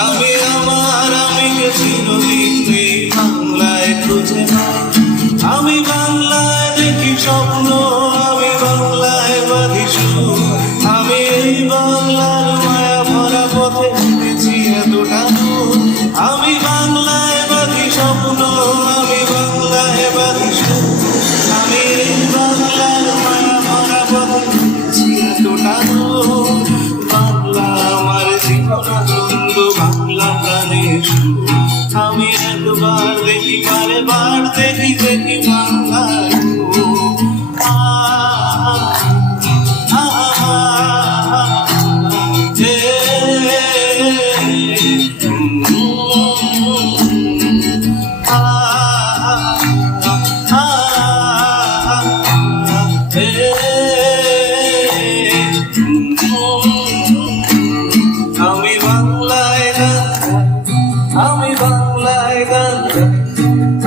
আমি আমার আমি চিরদিন এই বাংলায় খুঁজে পাই। আমি বাংলায় দেখি স্বপ্ন, আমি বাংলায় বাঁধি আমি এই বাংলার মায়া ভরা পথে হেঁটেছি এতটা আমি বাংলায় বাঁধি স্বপ্ন, আমি বাংলায় বাঁধি বাংলা আমি একবার দেখি বারে বার দেখি দেখি বাংলার রূপ।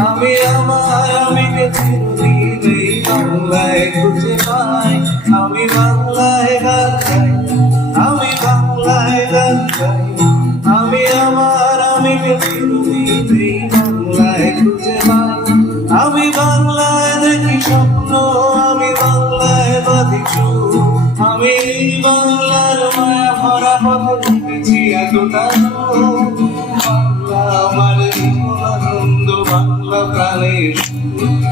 আমি আমার আমি চিরদিন এই বাংলায় খুঁজে পাই। আমি বাংলায় গান আমি বাংলায় গান আমি আমার আমি চিরদিন এই বাংলায় খুঁজে পাই। আমি বাংলায় দেখি স্বপ্ন, আমি বাংলায় বাঁধি আমি বাংলার মায়া ভরা পথে হেঁটেছি এতটা volta lixo